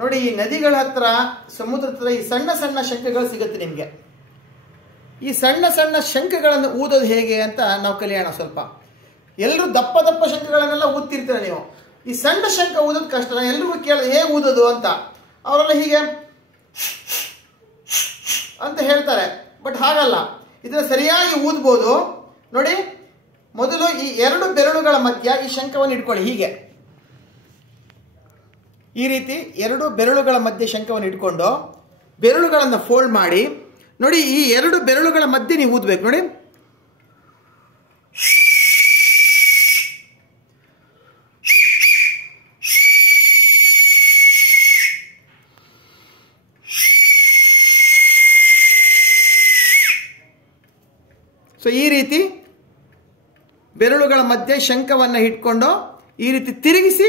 ನೋಡಿ, ಈ ನದಿಗಳ ಹತ್ರ, ಸಮುದ್ರ ಹತ್ರ ಈ ಸಣ್ಣ ಸಣ್ಣ ಶಂಖಗಳು ಸಿಗುತ್ತೆ ನಿಮಗೆ. ಈ ಸಣ್ಣ ಸಣ್ಣ ಶಂಖಗಳನ್ನು ಊದೋದು ಹೇಗೆ ಅಂತ ನಾವು ಕಲಿಯೋಣ ಸ್ವಲ್ಪ. ಎಲ್ಲರೂ ದಪ್ಪ ದಪ್ಪ ಶಂಖಗಳನ್ನೆಲ್ಲ ಊದ್ತಿರ್ತೀರ ನೀವು. ಈ ಸಣ್ಣ ಶಂಖ ಊದೋದು ಕಷ್ಟ. ಎಲ್ರಿಗೂ ಹೇಗೆ ಊದೋದು ಅಂತ ಅವರೆಲ್ಲ ಹೀಗೆ ಅಂತ ಹೇಳ್ತಾರೆ. ಬಟ್ ಹಾಗಲ್ಲ, ಇದನ್ನ ಸರಿಯಾಗಿ ಊದ್ಬೋದು. ನೋಡಿ, ಮೊದಲು ಈ 2 ಬೆರಳುಗಳ ಮಧ್ಯ ಈ ಶಂಖವನ್ನು ಇಟ್ಕೊಳ್ಳಿ. ಹೀಗೆ ಈ ರೀತಿ 2 ಬೆರಳುಗಳ ಮಧ್ಯೆ ಶಂಖವನ್ನು ಇಟ್ಕೊಂಡು ಬೆರಳುಗಳನ್ನು ಫೋಲ್ಡ್ ಮಾಡಿ, ನೋಡಿ ಈ 2 ಬೆರಳುಗಳ ಮಧ್ಯೆ ನೀವು ಊದಬೇಕು. ನೋಡಿ, ಸೊ ಈ ರೀತಿ ಬೆರಳುಗಳ ಮಧ್ಯೆ ಶಂಖವನ್ನು ಇಟ್ಕೊಂಡು ಈ ರೀತಿ ತಿರುಗಿಸಿ